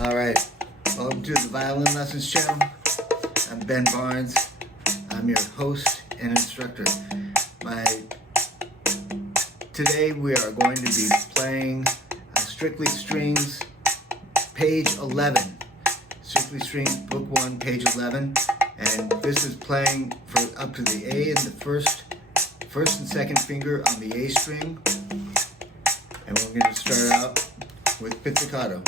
Alright, welcome to the Violin Lessons channel. I'm Ben Barnes. I'm your host and instructor. Today we are going to be playing Strictly Strings, page 11. Strictly Strings, book 1, page 11. And this is playing for up to the A and the first and second finger on the A string. And we're going to start out with pizzicato.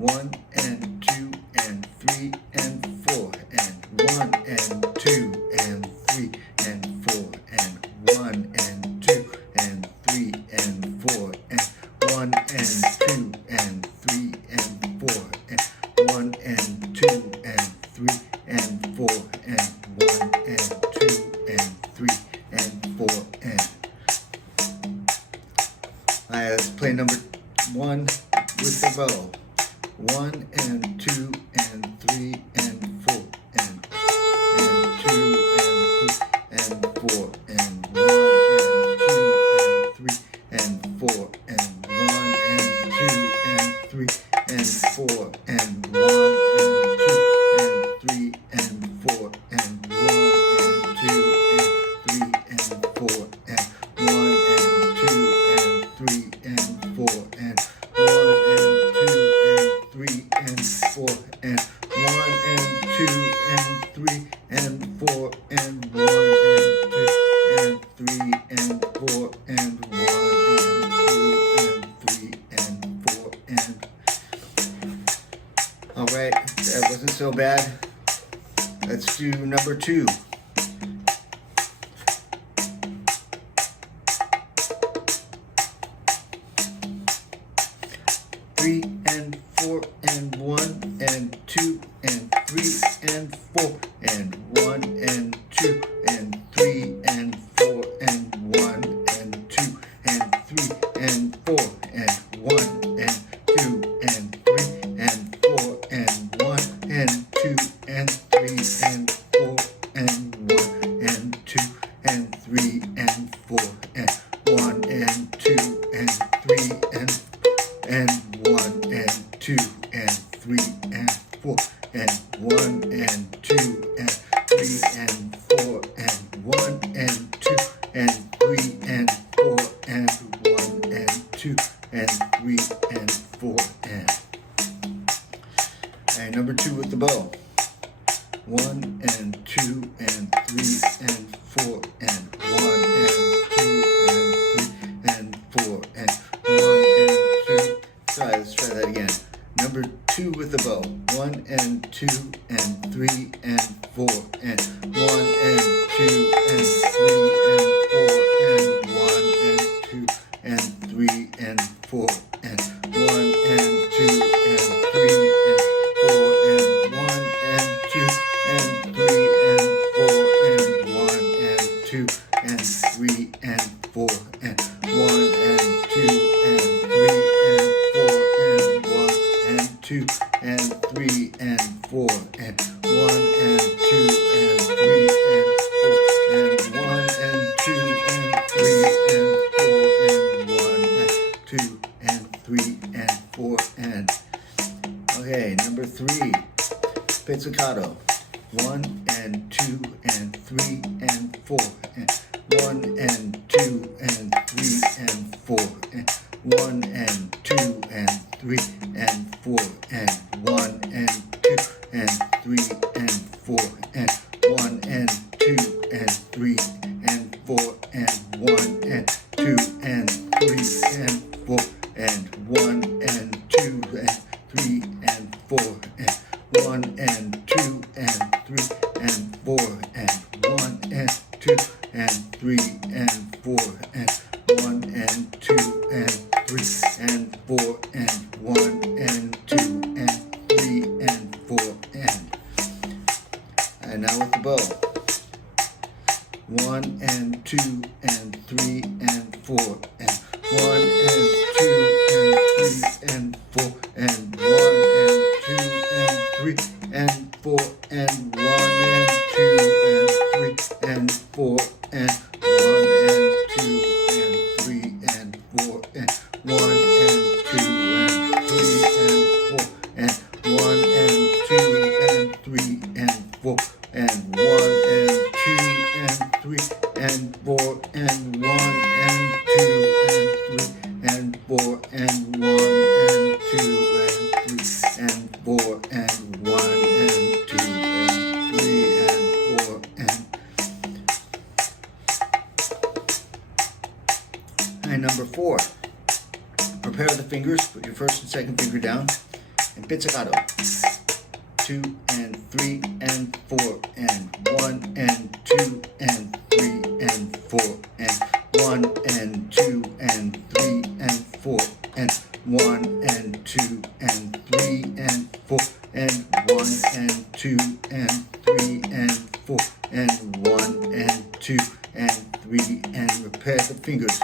1 and 2 and 3 and 4 and 1 and 2 and 3 and 4 and 1 and 2 and 3 and 4 and 1 and 2 and 3 and 4 and 1 and 2 and 3 and 4 and 1 and 2 and 3 and 4 and. Alright, let's play number 1 with the bow. 1 and 2 and 3 and 4 and 2 and 3 and 4 and 1 and 2 and 3 and 4 and 1 and 2 and 3 and 4 and 1 and 2 and 3 and 4 and 1 and 2 and 3 and 4 and 1 and 2 and 3 and 4 and 1 and 2 and 3 and 4 and 1 and 2 and 3 and 4 and 1 and 2 and 3 and 4 and 1 and 2 and 3 and 4 and. Alright, that wasn't so bad. Let's do number 2. Three and 4 and 1 and 2 and 3 and 4 and 1 and 2 and 3 and 4 and 1 and 2 and 3 and 4 and 1 and 2 and 3 and 4 and 1 and 2 and 3 and 4 and 1 and 2 and 3 and 4 and 1 and 2 and 3 and 1 and 2 and 3 and 4 and 1 and 2 and 3 and 4 and 1 and 2 and 3 and 4 and 1 and 2 and 3 and 4 and. And number 2 with the bow. 1 and 2 and 3 and 4 and 1 and 2 and 3 and 4 and 1 and 2. Sorry, let's try that again. Number 2 with the bow. 1 and 2 and 3 and 4 and 1 and 2 and 3 and 4 and 1 and 2 and 3 and 4 and 1 and 2 and 3 and 4 and 1 and 2 and 3 and 4 and 1 and 2 and 3 and 4 and 1 and 2 and 3 and 4 and 1 and 2 and 3 and 4 and 1 and 2 and 3 and 4 and 1 and 2 and 3 and 4 and 1 and 2 and 3 and 4 and. Okay, number 3, pizzicato. 1 and 2 and 3 and 4 and 1 and 2 and 3 and 4 and 1 and 2 and 3 and 4 and 1 and 2 and 3 and 4 and 1 and 2 and 3 and 4 and 1 and 2 and 3 and 4 and 1 and 2 and 3 and 4 and 1 and 2 and 3 and 4 and 1 and 2 and 3 and 4 and 1 and 2 and 3 and 4 and 1 and 2 and 3 and 4 and. And now with the bow. 1 and 2 and 3 and 4 and 1 and 2 and 3 and 4 and 1 and 2 and 3 and 4 and 1 and 2 and 3 and 4 and 1 and 2 and 3 and 4 and 1 and 2 and 3 and 4 finger down, and pizzicato. 2 and 3 and 4 and 1 and 2 and 3 and 4 and 1 and 2 and 3 and 4 and 1 and 2 and 3 and 4 and 1 and 2 and 3 and 4 and 1 and 2 and 3 and repair the fingers.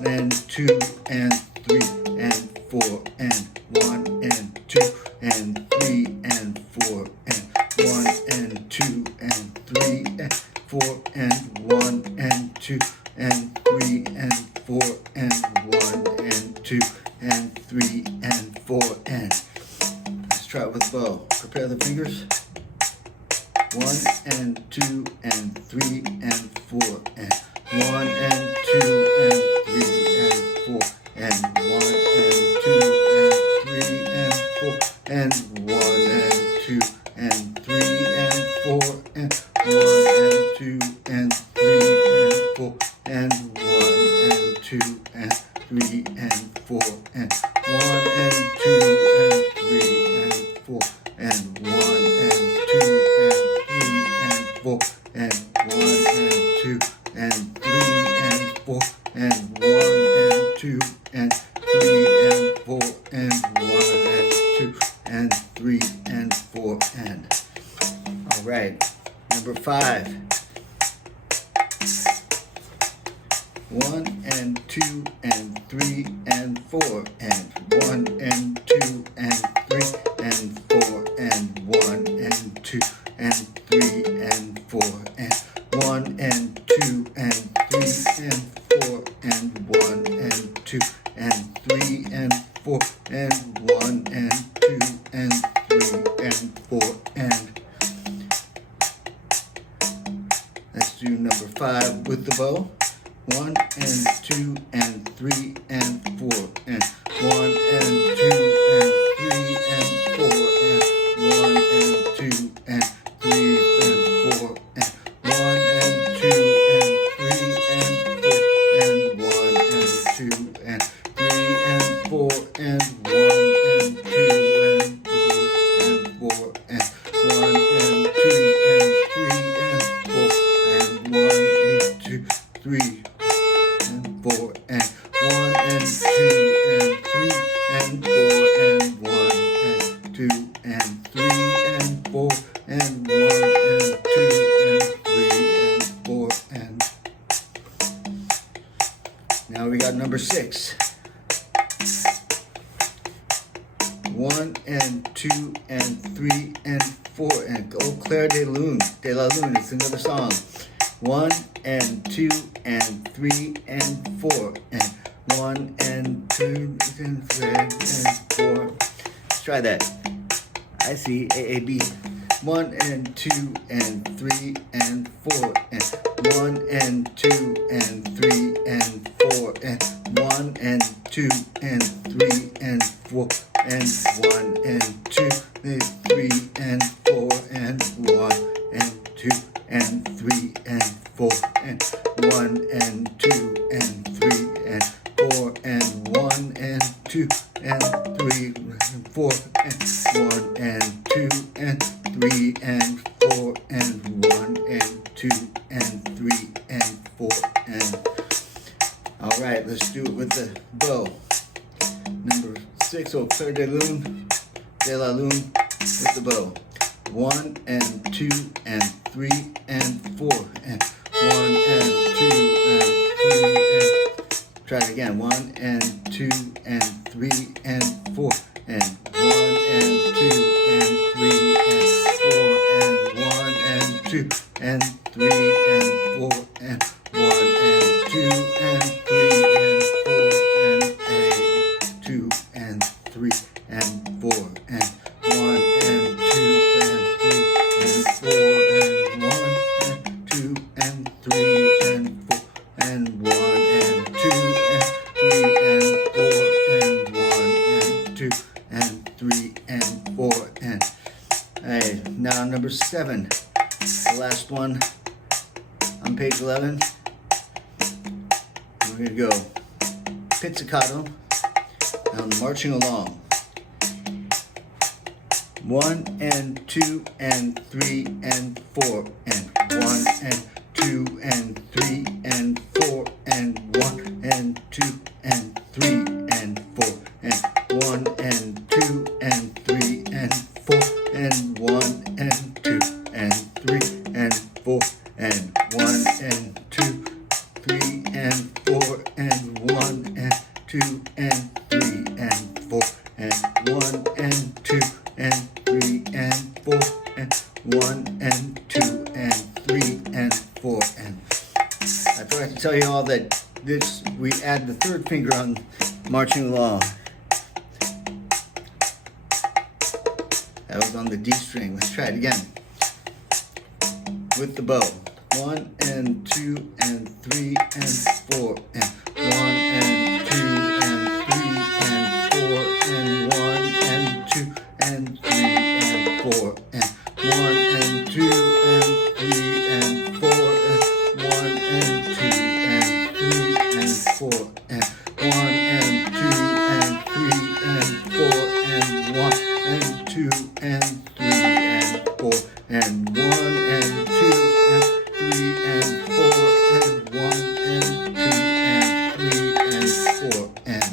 Then 2 and 3 and 4 and 1 and 2 and 3 and 4 and 1 and 2 and 3 and 4 and 1 and 2 and 3 and 4 and 1 and 2 and 3 and 4 and let's try it with the bow. Prepare the fingers. 1 and 2 and 3 and 4 and 1 and 2 and 3 and 4 and 1 and 2 and 3 and 4 and 1 and 2 and 3 and 4 and 1 and 2 and 3 and 4 and 1 and 2 and 3 and 4 and 1 and 2 and 3 and 4 and 1 and 2 and 3 and 4 and 1 and 2 and 3 and 4 and 1 and 2 and 3 and 4 and 1 and 2 and 3 and 4 and all right, number 5. 1 and 2 and 3 and 4 and 1 and 2 and 3 and 4 and 1 and 2 and 3 and 4 and 1 and 2 and 3 and 4 and 1 and 2 and 3 and 4 and 1 and 2 and 3 and 4 and let's do number 5 with the bow. 1 and 2 and 3 and 4 and 1 and 2 and 3 and 4 and 1 and 2 and 3 and 4 and 1 and 2 and 3 and 4 and 1 and 2 and 3 and 4 and 1 and 2 and 3 and 4 and 1 and 2 and 3 and 4 and 1 and 2 3 and 4 and 1 and 2 and 3 and 4 and 1 and 2 and 3 and 4 and 1 and 2 and 3 and 4 and now we got number 6. 1 and 2 and 3 and 4 and Au Clair de Lune. De la Lune, it's another song. 1 and 2 and 3 and 4 and 1 and 2 and 3 and 4. Let's try that. I see AAB. 1 and 2 and 3 and 4 and 1 and 2 and 3 and 4 and 1 and 2 and 3 and 4 and 1 and 2 and 3 and 4 and 1 and 2 and 3 and 4 and 1 and 2 and 3 and 4 and 1 and 2 and 3 and 4 and 1 and 2 and 3 and 4 and 1 and 2 and 3 and 4 and all right, let's do it with the bow. Number 6, Au Clair de Lune, de la Lune with the bow. 1 and 2 and 3 and 4 and 1 and 2 and 3 and try it again. 1 and 2 and 3 and 4 and 1 and 2 and 3 and 4 and 1 and 2 and 3 and 4 and 1 and 2 and 3 and 4 and 2 and 3 and 4 and 1 and 2 and 3 and 4 and 1 and 2 and 3 and 4 and 1 and 2 and 3 and 4 and 1 and 2 and 3 and 4 and hey, now number 7, the last one on page 11. We're gonna go pizzicato. Now marching along. 1 and 2 and 3 and 4 and 1 and 2 and 3 and 4 and 1 and 2 and 3 and 4 and 1 and 2 and 3 and 4 and 1 and 2 and 3 and 4 and 1 and 2 3 and 4 and 1 and 2 and 3 and 4 and 1 and 2 and 3 and 4 and 1 and 2 and 3 and 4 and I forgot to tell you all that this we add the third finger on marching along. That was on the D string. Let's try it again with the bow. 1 and 2 and 3 and 4 and 1 and 2 and 3 and 4 and 1 and 2 and 3 and 4 and 1 and 2 and 3 and 4 and 1 and 2 and 3 and 4 and 1 and 2 and 3 and 4 and 1 and 2 and 3 and 4 and 1 and 2 and 3 and 4 and 1 and 2 and 3 and 4 and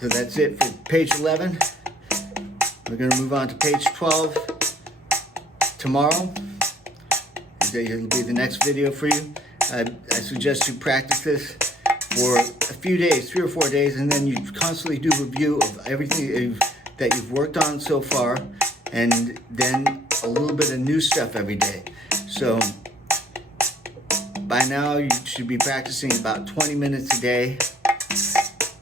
so that's it for page 11. We're going to move on to page 12 tomorrow. It'll be the next video for you. I suggest you practice this for a few days, 3 or 4 days, and then you constantly do review of everything that you've worked on so far, and then a little bit of new stuff every day. So by now you should be practicing about 20 minutes a day.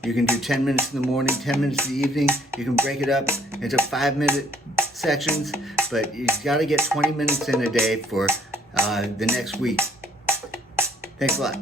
You can do 10 minutes in the morning, 10 minutes in the evening. You can break it up into 5-minute sections, but you've got to get 20 minutes in a day for the next week. Thanks a lot.